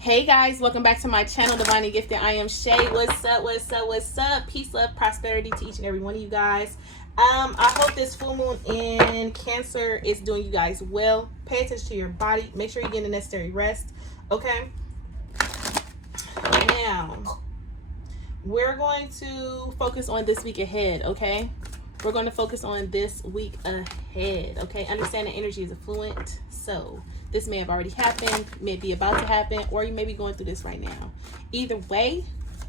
Hey guys, welcome back to my channel, Divinely Gifted. I am Shay. What's up? What's up? What's up? Peace, love, prosperity to each and every one of you guys. I hope this full moon in Cancer is doing you guys well. Pay attention to your body. Make sure you get the necessary rest. Okay. Now, we're going to focus on this week ahead. Okay. We're going to focus on this week ahead. Okay. Understand that energy is affluent. So this may have already happened, may be about to happen, or you may be going through this right now. Either way,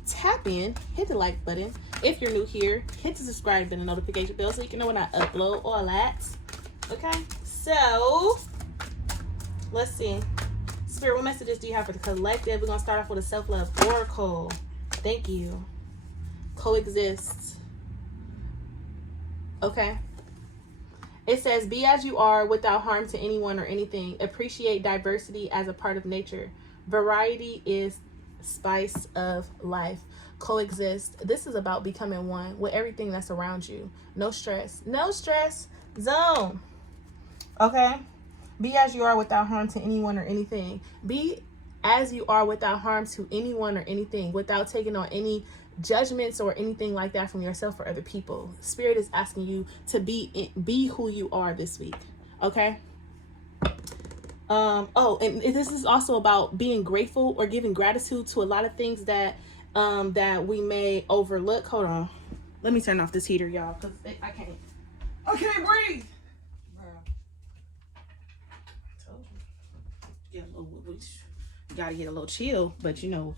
tap in, hit the like button. If you're new here, hit the subscribe button and notification bell so you can know when I upload all that. Okay, so let's see. Spirit, what messages do you have for the collective? We're going to start off with a self-love oracle. Thank you. Coexist. Okay. It says, be as you are without harm to anyone or anything. Appreciate diversity as a part of nature. Variety is spice of life. Coexist. This is about becoming one with everything that's around you. No stress. No stress zone. Okay? Be as you are without harm to anyone or anything. Be as you are without harm to anyone or anything, without taking on any judgments or anything like that from yourself or other people. Spirit is asking you to be who you are this week. Okay. Oh, and this is also about being grateful or giving gratitude to a lot of things that that we may overlook. Hold on, let me turn off this heater, y'all, because I can't breathe. Yeah, gotta get a little chill, but you know,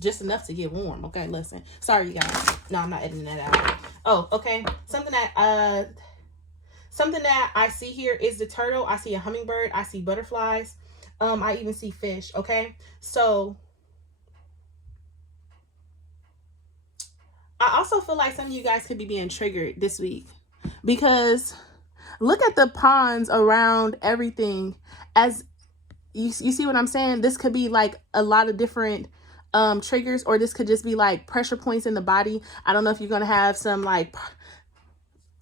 just enough to get warm. Okay, listen. Sorry, you guys. No, I'm not editing that out. Oh, okay. Something that I see here is the turtle. I see a hummingbird. I see butterflies. I even see fish. Okay, so I also feel like some of you guys could be being triggered this week because look at the ponds around everything. As you see what I'm saying? This could be like a lot of different triggers, or this could just be like pressure points in the body. I don't know if you're going to have some like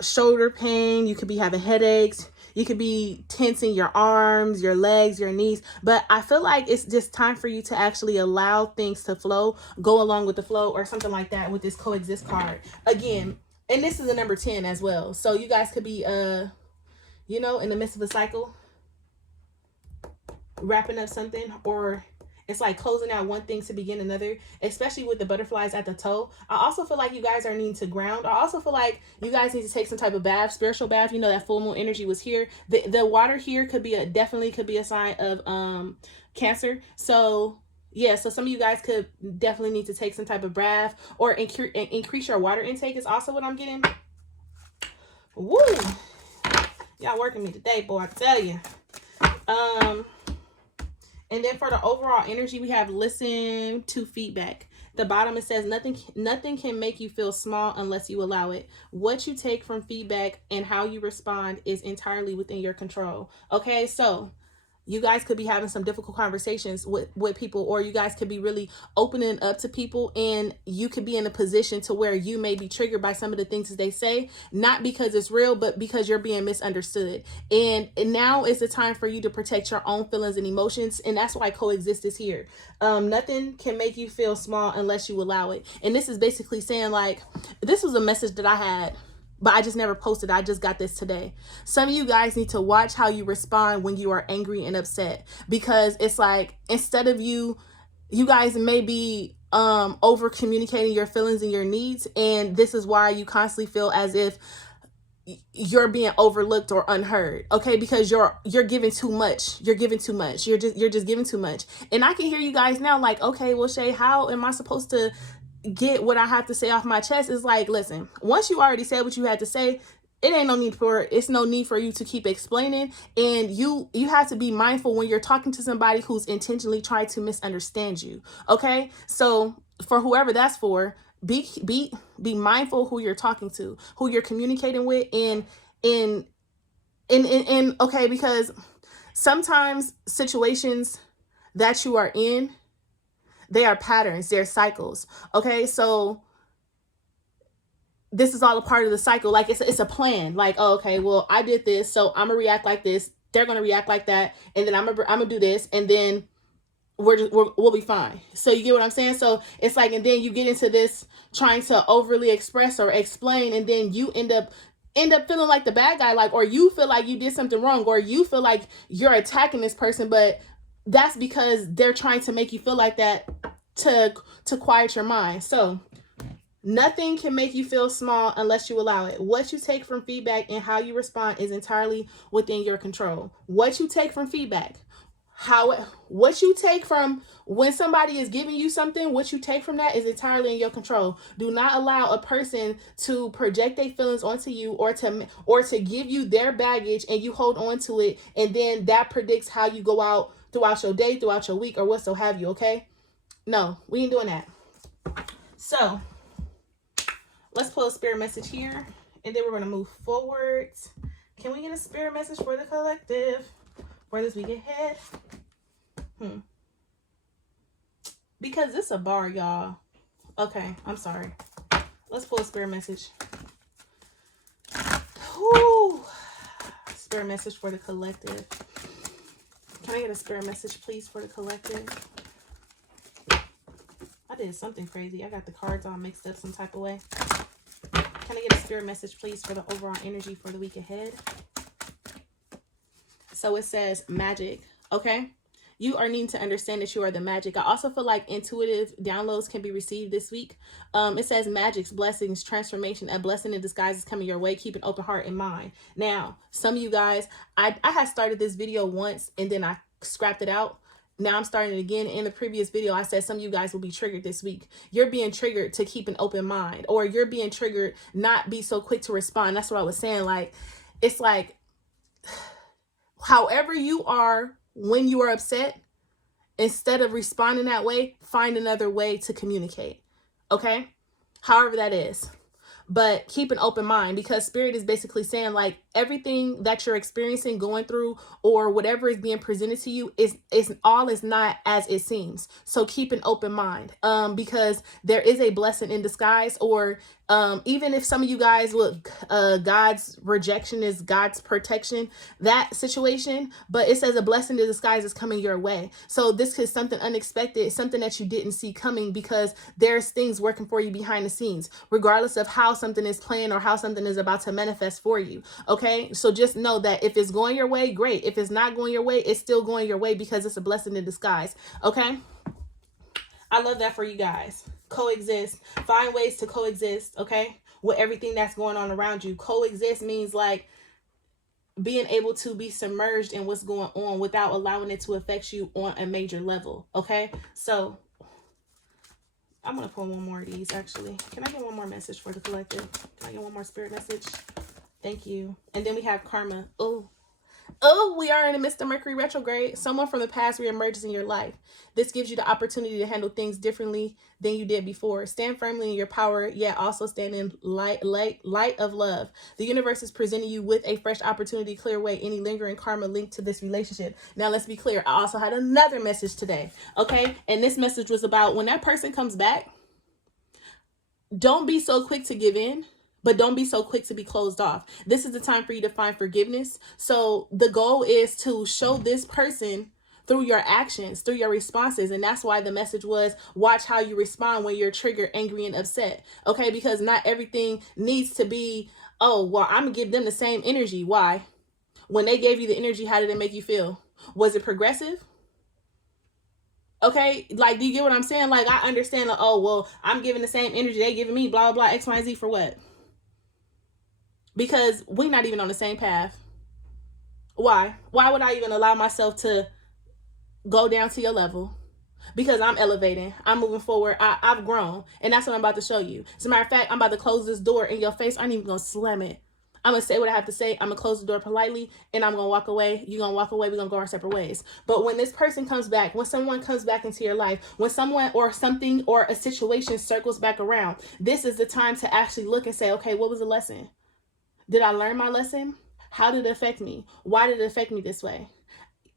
shoulder pain. You could be having headaches. You could be tensing your arms, your legs, your knees. But I feel like it's just time for you to actually allow things to flow, go along with the flow or something like that with this coexist card. Again, and this is a number 10 as well. So you guys could be, you know, in the midst of a cycle, wrapping up something, or it's like closing out one thing to begin another, especially with the butterflies at the toe. I also feel like you guys are needing to ground. I also feel like you guys need to take some type of bath, spiritual bath. You know, that full moon energy was here. The water here could be definitely could be a sign of Cancer. So yeah, so some of you guys could definitely need to take some type of bath or increase your water intake is also what I'm getting. Woo! Y'all working me today, boy, I tell you. And then for the overall energy, we have listen to feedback. The bottom, it says nothing can make you feel small unless you allow it. What you take from feedback and how you respond is entirely within your control. Okay, so you guys could be having some difficult conversations with people, or you guys could be really opening up to people, and you could be in a position to where you may be triggered by some of the things that they say, not because it's real, but because you're being misunderstood. And now is the time for you to protect your own feelings and emotions, and that's why coexist is here. Nothing can make you feel small unless you allow it. And this is basically saying, like, this was a message that I had, but I just never posted. I just got this today. Some of you guys need to watch how you respond when you are angry and upset, because it's like, instead of you guys may be over communicating your feelings and your needs, and this is why you constantly feel as if you're being overlooked or unheard. Okay, because you're giving too much. You're giving too much. You're just giving too much. And I can hear you guys now like, okay, well, Shay, how am I supposed to get what I have to say off my chest? Is like, listen, once you already said what you had to say, it's no need for you to keep explaining. And you have to be mindful when you're talking to somebody who's intentionally trying to misunderstand you. Okay, so for whoever that's for, be mindful who you're talking to, who you're communicating with, and okay, because sometimes situations that you are in, they are patterns, they're cycles. Okay, so this is all a part of the cycle. Like it's a plan. Like, oh, okay, well, I did this, so I'm gonna react like this. They're gonna react like that, and then I'm gonna do this, and then we'll be fine. So you get what I'm saying? So it's like, and then you get into this trying to overly express or explain, and then you end up feeling like the bad guy, like, or you feel like you did something wrong, or you feel like you're attacking this person, but that's because they're trying to make you feel like that to quiet your mind. So nothing can make you feel small unless you allow it. What you take from feedback and how you respond is entirely within your control. What you take from feedback, what you take from when somebody is giving you something, what you take from that is entirely in your control. Do not allow a person to project their feelings onto you, or to give you their baggage and you hold on to it, and then that predicts how you go out throughout your day, throughout your week, or what so have you. Okay, no, we ain't doing that. So let's pull a spirit message here, and then we're going to move forward. Can we get a spirit message for the collective for this week ahead? Because it's a bar, y'all. Okay, I'm sorry. Let's pull a spirit message. Whew. Spirit message for the collective. Can I get a spirit message, please, for the collective? I did something crazy. I got the cards all mixed up some type of way. Can I get a spirit message, please, for the overall energy for the week ahead? So it says magic, okay? You are needing to understand that you are the magic. I also feel like intuitive downloads can be received this week. It says magics, blessings, transformation, a blessing in disguise is coming your way. Keep an open heart and mind. Now, some of you guys, I had started this video once and then I scrapped it out. Now I'm starting it again. In the previous video, I said some of you guys will be triggered this week. You're being triggered to keep an open mind, or you're being triggered not be so quick to respond. That's what I was saying. Like, it's like, however you are when you are upset, instead of responding that way, find another way to communicate. Okay? However that is. But keep an open mind, because spirit is basically saying, like, everything that you're experiencing, going through, or whatever is being presented to you is not as it seems. So keep an open mind, because there is a blessing in disguise, or even if some of you guys look, God's rejection is God's protection, that situation, but it says a blessing in disguise is coming your way. So this is something unexpected, something that you didn't see coming, because there's things working for you behind the scenes, regardless of how something is playing or how something is about to manifest for you. Okay, so just know that if it's going your way, great. If it's not going your way, it's still going your way, because it's a blessing in disguise. Okay, I love that for you guys. Coexist. Find ways to coexist, okay, with everything that's going on around you. Coexist means like being able to be submerged in what's going on without allowing it to affect you on a major level. Okay, so I'm going to pull one more of these, actually. Can I get one more message for the collective? Can I get one more spirit message? Thank you. And then we have karma. Oh, we are in the midst of Mercury retrograde. Someone from the past reemerges in your life. This gives you the opportunity to handle things differently than you did before. Stand firmly in your power, yet also stand in light of love. The universe is presenting you with a fresh opportunity to clear away any lingering karma linked to this relationship. Now, let's be clear. I also had another message today, okay? And this message was about when that person comes back, don't be so quick to give in, but don't be so quick to be closed off. This is the time for you to find forgiveness. So the goal is to show this person through your actions, through your responses. And that's why the message was, watch how you respond when you're triggered, angry, and upset. Okay, because not everything needs to be, oh, well, I'm going to give them the same energy. Why? When they gave you the energy, how did it make you feel? Was it progressive? Okay, like, do you get what I'm saying? Like, I understand, like, oh, well, I'm giving the same energy they giving me, blah, blah, blah, X, Y, and Z for what? Because we're not even on the same path. Why? Why would I even allow myself to go down to your level? Because I'm elevating. I'm moving forward. I've grown. And that's what I'm about to show you. As a matter of fact, I'm about to close this door in your face. I ain't even going to slam it. I'm going to say what I have to say. I'm going to close the door politely, and I'm going to walk away. You're going to walk away. We're going to go our separate ways. But when this person comes back, when someone comes back into your life, when someone or something or a situation circles back around, this is the time to actually look and say, okay, what was the lesson? Did I learn my lesson? How did it affect me? Why did it affect me this way?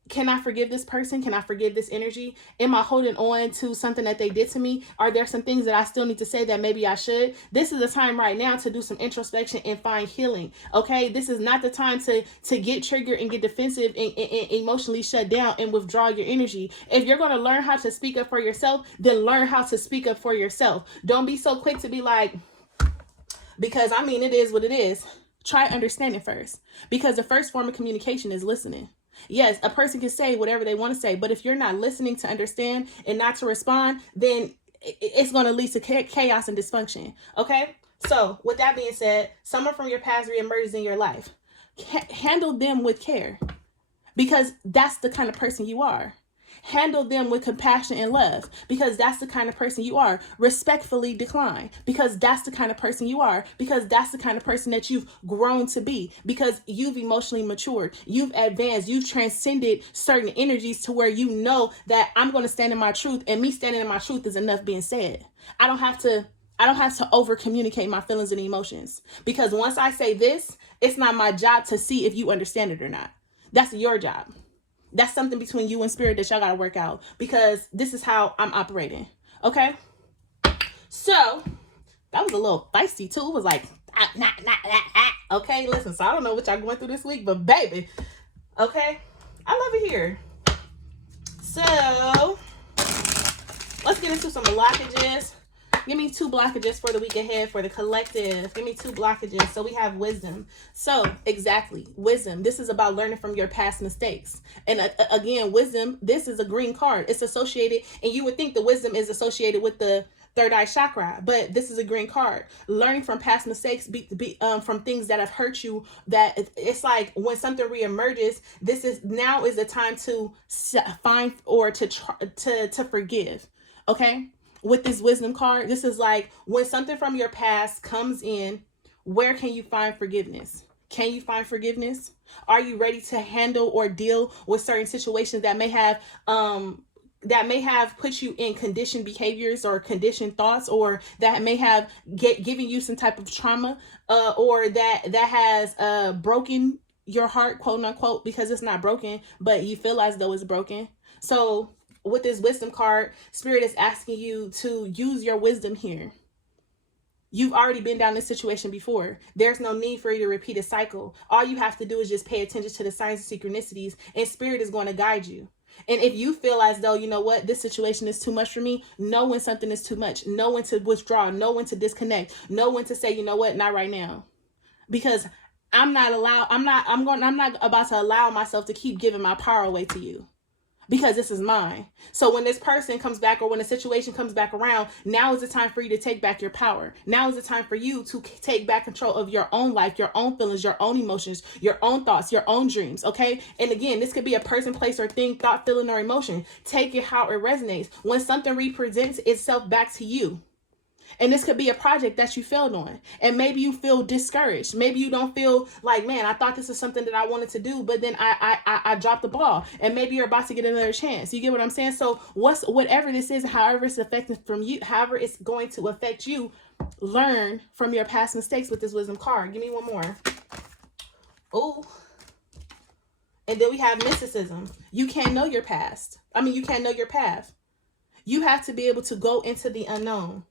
Can I forgive this person? Can I forgive this energy? Am I holding on to something that they did to me? Are there some things that I still need to say that maybe I should? This is the time right now to do some introspection and find healing. Okay, this is not the time to get triggered and get defensive and emotionally shut down and withdraw your energy. If you're going to learn how to speak up for yourself, then learn how to speak up for yourself. Don't be so quick to be like, because I mean, it is what it is. Try understanding first, because the first form of communication is listening. Yes, a person can say whatever they want to say, but if you're not listening to understand and not to respond, then it's going to lead to chaos and dysfunction. Okay? So, with that being said, someone from your past reemerges in your life. Handle them with care, because that's the kind of person you are. Handle them with compassion and love, because that's the kind of person you are. Respectfully decline, because that's the kind of person you are, because that's the kind of person that you've grown to be, because you've emotionally matured, you've advanced, you've transcended certain energies to where you know that I'm going to stand in my truth, and me standing in my truth is enough being said. I don't have to over communicate my feelings and emotions, because once I say this, it's not my job to see if you understand it or not. That's your job. That's something between you and spirit that y'all got to work out, because this is how I'm operating. Okay. So that was a little feisty too. It was like, okay, listen. So I don't know what y'all going through this week, but baby, okay, I love it here. So let's get into some blockages. Give me 2 blockages for the week ahead for the collective. Give me 2 blockages. So we have wisdom. So exactly, wisdom. This is about learning from your past mistakes. And again, wisdom, this is a green card. It's associated, and you would think the wisdom is associated with the third eye chakra, but this is a green card. Learning from past mistakes, from things that have hurt you. That it's like when something reemerges, now is the time to find or to forgive. Okay. With this wisdom card, this is like when something from your past comes in, where can you find forgiveness? Can you find forgiveness? Are you ready to handle or deal with certain situations that may have put you in conditioned behaviors or conditioned thoughts, or that may have given you some type of trauma, or that has broken your heart, quote unquote, because it's not broken, but you feel as though it's broken. So with this wisdom card, spirit is asking you to use your wisdom here. You've already been down this situation before. There's no need for you to repeat a cycle. All you have to do is just pay attention to the signs and synchronicities, and spirit is going to guide you. And if you feel as though, you know what, this situation is too much for me, know when something is too much. Know when to withdraw. Know when to disconnect. Know when to say, you know what, not right now. Because I'm not about to allow myself to keep giving my power away to you, because this is mine. So when this person comes back, or when a situation comes back around, now is the time for you to take back your power. Now is the time for you to take back control of your own life, your own feelings, your own emotions, your own thoughts, your own dreams. Okay. And again, this could be a person, place, or thing, thought, feeling, or emotion. Take it how it resonates. When something represents itself back to you. And this could be a project that you failed on. And maybe you feel discouraged. Maybe you don't feel like, man, I thought this is something that I wanted to do, but then I dropped the ball. And maybe you're about to get another chance. You get what I'm saying? So whatever this is, however it's affecting from you, however it's going to affect you, learn from your past mistakes with this wisdom card. Give me one more. Oh. And then we have mysticism. You can't know your past. You can't know your path. You have to be able to go into the unknown.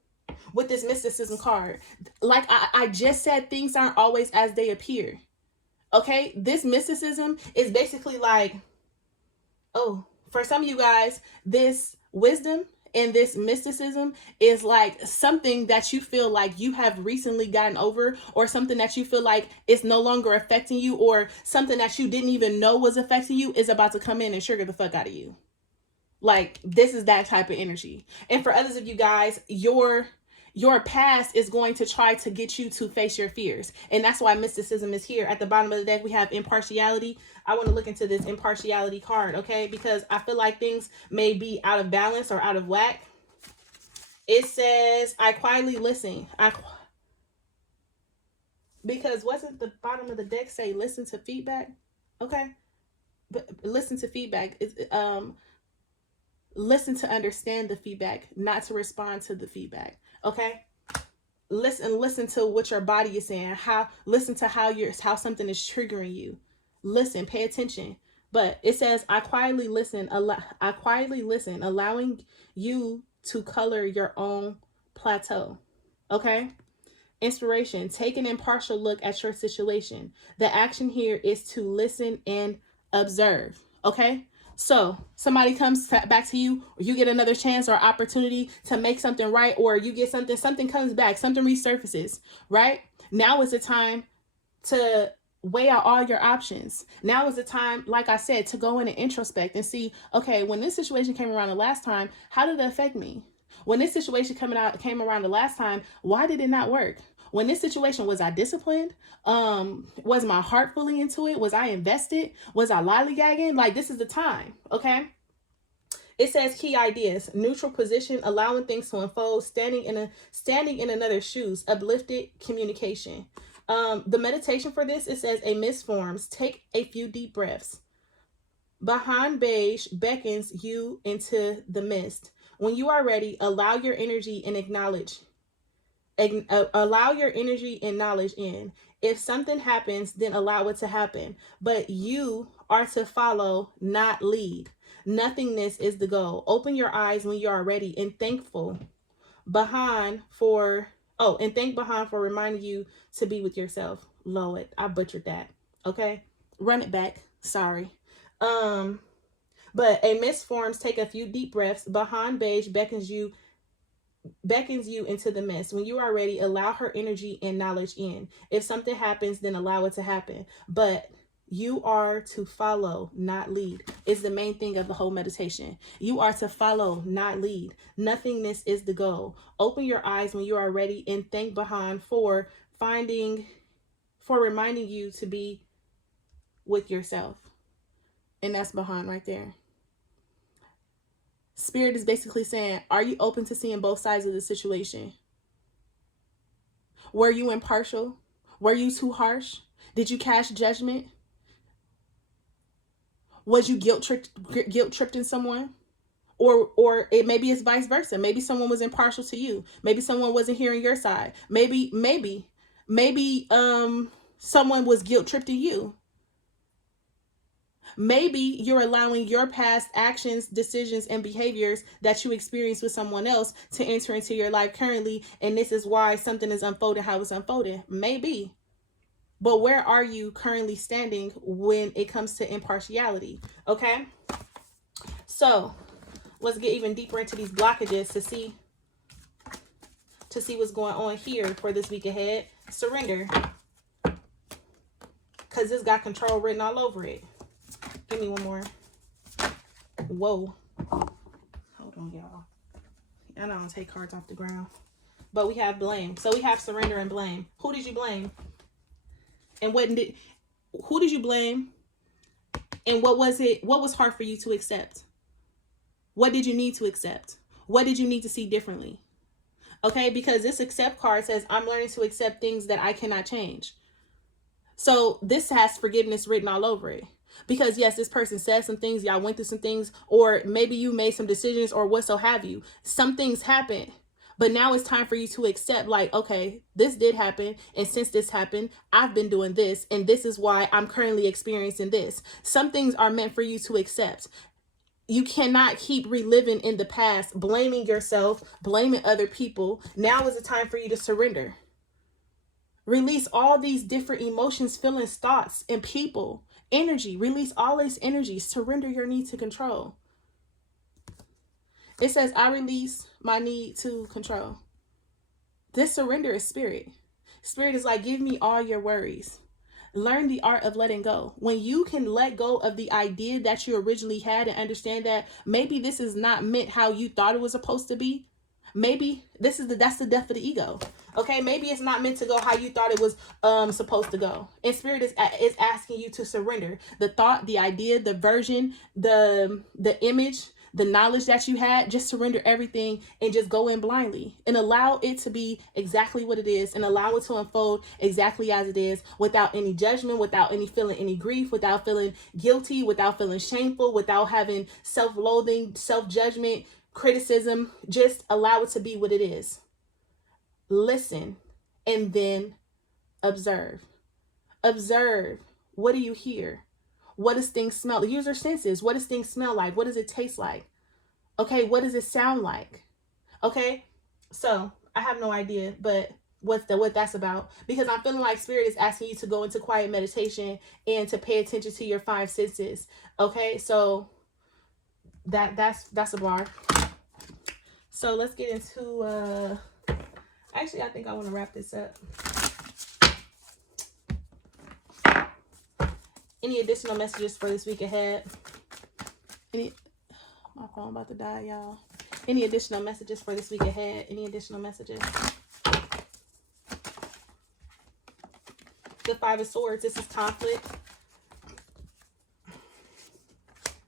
With this mysticism card, like I just said, things aren't always as they appear. Okay, this mysticism is basically like, for some of you guys, this wisdom and this mysticism is like something that you feel like you have recently gotten over, or something that you feel like it's no longer affecting you, or something that you didn't even know was affecting you is about to come in and sugar the fuck out of you. Like, this is that type of energy. And for others of you guys, your past is going to try to get you to face your fears. And that's why mysticism is here. At the bottom of the deck, we have impartiality. I want to look into this impartiality card, okay? Because I feel like things may be out of balance or out of whack. It says, I quietly listen. Because wasn't the bottom of the deck say listen to feedback? Okay. But listen to feedback. Listen to understand the feedback, not to respond to the feedback. Okay. Listen to what your body is saying. Listen to how something is triggering you. Listen, pay attention. But it says, I quietly listen, allowing you to color your own plateau. Okay? Inspiration. Take an impartial look at your situation. The action here is to listen and observe. Okay? So somebody comes back to you, or you get another chance or opportunity to make something right, or you get something comes back, something resurfaces, right? Now is the time to weigh out all your options. Now is the time, like I said, to go in and introspect and see, okay, when this situation came around the last time, how did it affect me? When this situation came around the last time, why did it not work? When this situation, was I disciplined? Was my heart fully into it? Was I invested? Was I lollygagging? Like, this is the time, okay? It says key ideas: neutral position, allowing things to unfold, standing in another's shoes, uplifted communication. The meditation for this, it says a mist forms. Take a few deep breaths. Behind beige beckons you into the mist. When you are ready, allow your energy and allow your energy and knowledge in. If something happens, then allow it to happen. But you are to follow, not lead. Nothingness is the goal. Open your eyes when you are ready, and thank Behind for reminding you to be with yourself. Lord, I butchered that. Okay, run it back. Sorry. But a mist forms. Take a few deep breaths. Behind beige beckons you into the mist. When you are ready, allow her energy and knowledge in. If something happens, then allow it to happen. But you are to follow, not lead. Is the main thing of the whole meditation. You are to follow, not lead. Nothingness is the goal. Open your eyes when you are ready, and thank Behind for reminding you to be with yourself. And that's Behind right there. Spirit is basically saying, are you open to seeing both sides of the situation? Were you impartial? Were you too harsh? Did you cast judgment? Was you guilt tripped in someone? Or maybe it's vice versa. Maybe someone was impartial to you. Maybe someone wasn't hearing your side. Maybe someone was guilt tripped in you. Maybe you're allowing your past actions, decisions, and behaviors that you experienced with someone else to enter into your life currently, and this is why something is unfolding how it's unfolding. Maybe. But where are you currently standing when it comes to impartiality? Okay? So, let's get even deeper into these blockages to see what's going on here for this week ahead. Surrender. Because this got control written all over it. Give me one more. Whoa. Hold on, y'all. I don't take cards off the ground. But we have blame. So we have surrender and blame. Who did you blame? And who did you blame? And what was hard for you to accept? What did you need to accept? What did you need to see differently? Okay, because this accept card says, I'm learning to accept things that I cannot change. So this has forgiveness written all over it. Because yes, this person said some things, y'all went through some things, or maybe you made some decisions or what so have you. Some things happened, but now it's time for you to accept, like, okay, this did happen. And since this happened, I've been doing this. And this is why I'm currently experiencing this. Some things are meant for you to accept. You cannot keep reliving in the past, blaming yourself, blaming other people. Now is the time for you to surrender. Release all these different emotions, feelings, thoughts, and people. Energy. Release all this energy. Surrender your need to control. It says, I release my need to control. This surrender is spirit. Spirit is like, give me all your worries. Learn the art of letting go. When you can let go of the idea that you originally had and understand that maybe this is not meant how you thought it was supposed to be. Maybe that's the death of the ego. Okay, maybe it's not meant to go how you thought it was supposed to go. And spirit is asking you to surrender the thought, the idea, the version, the image, the knowledge that you had. Just surrender everything and just go in blindly and allow it to be exactly what it is, and allow it to unfold exactly as it is, without any judgment, without any feeling any grief, without feeling guilty, without feeling shameful, without having self-loathing, self-judgment, criticism. Just allow it to be what it is. Listen and then observe. Observe. What do you hear? What does things smell? Use your senses. What does things smell like? What does it taste like? Okay, what does it sound like? Okay, so I have no idea, but what that's about, because I'm feeling like Spirit is asking you to go into quiet meditation and to pay attention to your 5 senses. Okay, so that's a bar. So let's get into actually, I think I want to wrap this up. Any additional messages for this week ahead? My phone about to die, y'all. Any additional messages for this week ahead? Any additional messages? The 5 of Swords. This is conflict.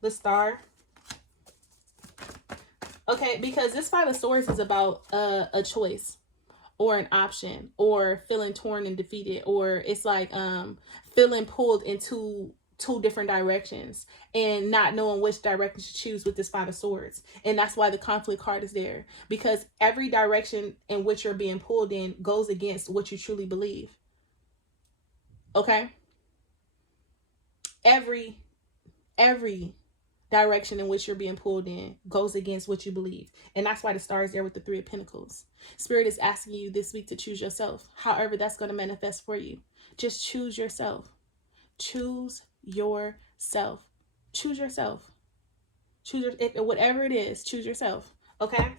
The Star. Okay, because this 5 of Swords is about a choice or an option, or feeling torn and defeated, or it's like feeling pulled into 2 different directions and not knowing which direction to choose with this 5 of Swords. And that's why the conflict card is there, because every direction in which you're being pulled in goes against what you truly believe. Okay, every direction in which you're being pulled in goes against what you believe. And that's why the Star is there with the 3 of Pentacles. Spirit is asking you this week to choose yourself. However that's going to manifest for you. Just choose yourself. Choose yourself. Choose yourself. Choose whatever it is, choose yourself. Okay?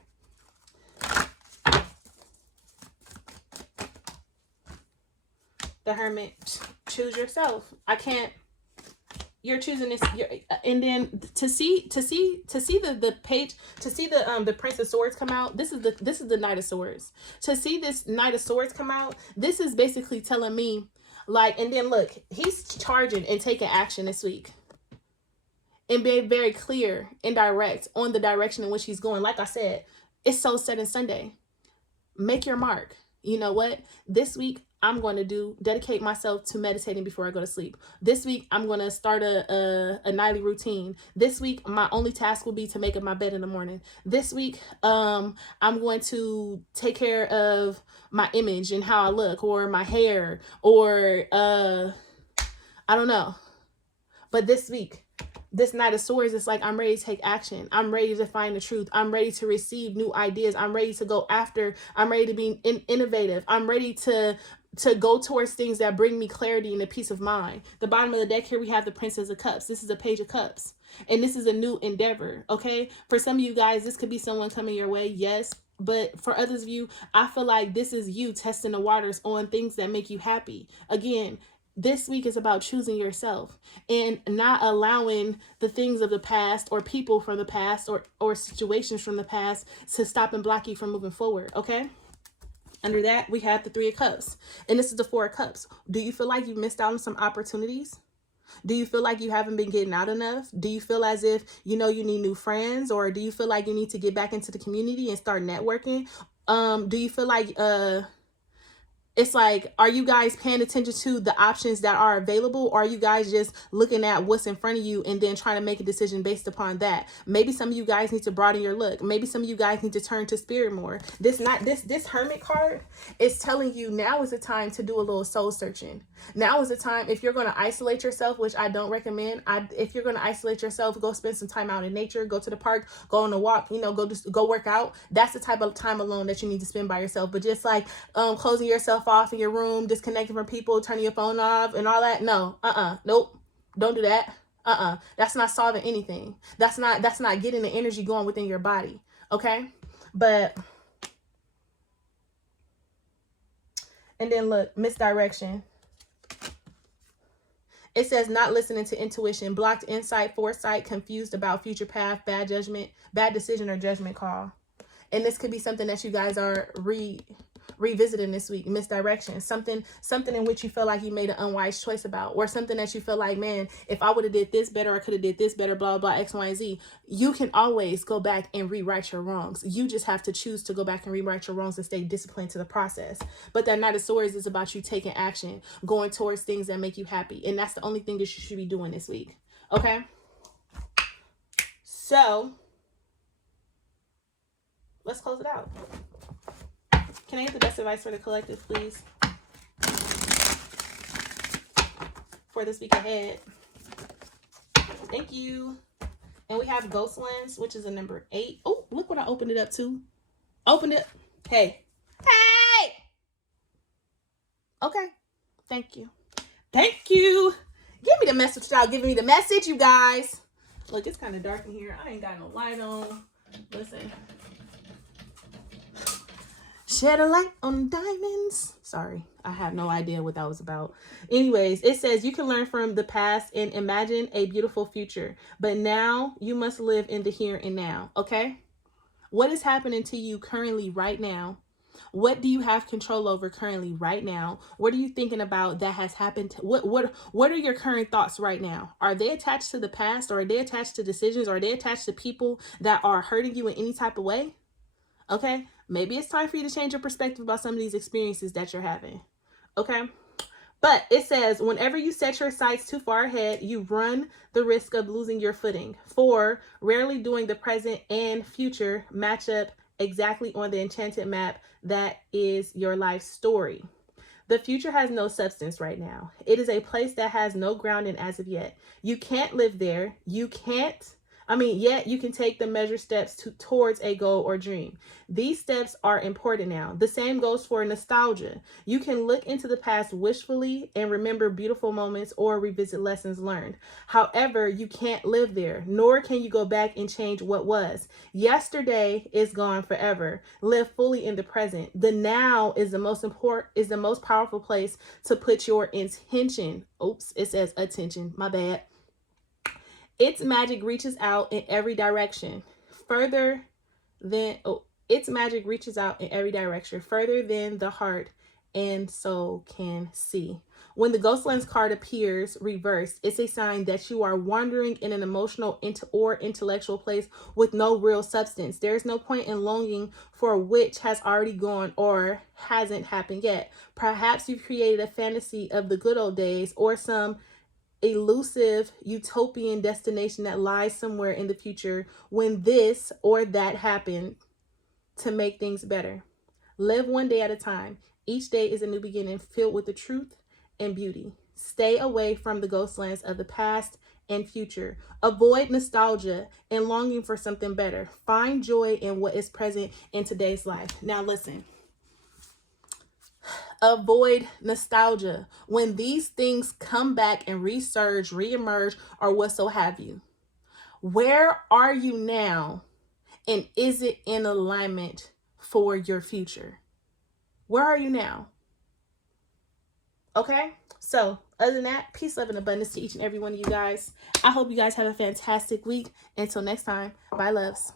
The Hermit. Choose yourself. You're choosing this, and then to see the page, to see the Prince of Swords come out. This is the Knight of Swords. To see this Knight of Swords come out, this is basically telling me, like, and then look, he's charging and taking action this week, and being very clear and direct on the direction in which he's going. Like I said, it's Soul Setting Sunday. Make your mark. You know what? This week, I'm going to dedicate myself to meditating before I go to sleep. This week, I'm going to start a nightly routine. This week, my only task will be to make up my bed in the morning. This week, I'm going to take care of my image and how I look, or my hair, or I don't know. But this week, this Knight of Swords is like, I'm ready to take action. I'm ready to find the truth. I'm ready to receive new ideas. I'm ready to go after. I'm ready to be innovative. I'm ready to go towards things that bring me clarity and a peace of mind. The bottom of the deck here, we have the Princess of Cups. This is a Page of Cups. And this is a new endeavor, okay? For some of you guys, this could be someone coming your way, yes. But for others of you, I feel like this is you testing the waters on things that make you happy. Again, this week is about choosing yourself and not allowing the things of the past, or people from the past, or situations from the past to stop and block you from moving forward, okay? Under that, we have the 3 of Cups. And this is the 4 of Cups. Do you feel like you missed out on some opportunities? Do you feel like you haven't been getting out enough? Do you feel as if, you need new friends? Or do you feel like you need to get back into the community and start networking? Do you feel like it's like, are you guys paying attention to the options that are available? Or are you guys just looking at what's in front of you and then trying to make a decision based upon that? Maybe some of you guys need to broaden your look. Maybe some of you guys need to turn to Spirit more. This Hermit card is telling you now is the time to do a little soul searching. Now is the time, if you're going to isolate yourself, which I don't recommend. If you're going to isolate yourself, go spend some time out in nature, go to the park, go on a walk, go work out. That's the type of time alone that you need to spend by yourself. But just like closing yourself off in your room, disconnecting from people, turning your phone off and all that, no, nope, don't do that. That's not solving anything. That's not getting the energy going within your body, okay? But and then look, misdirection. It says not listening to intuition, blocked insight, foresight, confused about future path, bad judgment, bad decision or judgment call. And this could be something that you guys are revisiting this week. Misdirection, something in which you feel like you made an unwise choice about, or something that you feel like, man, if I would have did this better, I could have did this better, blah, blah, X, Y, and Z. You can always go back and rewrite your wrongs. You just have to choose to go back and rewrite your wrongs and stay disciplined to the process. But that Knight of Swords is about you taking action, going towards things that make you happy. And that's the only thing that you should be doing this week. Okay? So let's close it out. Can I get the best advice for the collective, please? For this week ahead. Thank you. And we have Ghost Lens, which is a number 8. Oh, look what I opened it up to. Opened it. Hey. Hey! Okay. Thank you. Thank you. Give me the message without giving me the message, you guys. Look, it's kind of dark in here. I ain't got no light on. Listen. Shed a light on diamonds. Sorry, I have no idea what that was about. Anyways, it says you can learn from the past and imagine a beautiful future. But now you must live in the here and now. Okay? What is happening to you currently right now? What do you have control over currently right now? What are you thinking about that has happened? What are your current thoughts right now? Are they attached to the past, or are they attached to decisions, or are they attached to people that are hurting you in any type of way? Okay? Maybe it's time for you to change your perspective about some of these experiences that you're having. Okay? But it says, whenever you set your sights too far ahead, you run the risk of losing your footing. 4, rarely doing the present and future match up exactly on the enchanted map that is your life story. The future has no substance right now. It is a place that has no grounding as of yet. You can't live there. Yet you can take the measured steps towards a goal or dream. These steps are important now. The same goes for nostalgia. You can look into the past wishfully and remember beautiful moments or revisit lessons learned. However, you can't live there, nor can you go back and change what was. Yesterday is gone forever. Live fully in the present. The now is the most powerful place to put your intention. Oops, it says attention. My bad. Its magic reaches out in every direction, further than the heart and soul can see. When the Ghost Lens card appears reversed, it's a sign that you are wandering in an emotional or intellectual place with no real substance. There's no point in longing for which has already gone or hasn't happened yet. Perhaps you've created a fantasy of the good old days or some elusive utopian destination that lies somewhere in the future when this or that happened to make things better. Live one day at a time. Each day is a new beginning filled with the truth and beauty. Stay away from the ghost lands of the past and future. Avoid nostalgia and longing for something better. Find joy in what is present in today's life. Now listen. Avoid nostalgia. When these things come back and resurge, reemerge, or what so have you. Where are you now? And is it in alignment for your future? Where are you now? Okay? So, other than that, peace, love, and abundance to each and every one of you guys. I hope you guys have a fantastic week. Until next time, bye, loves.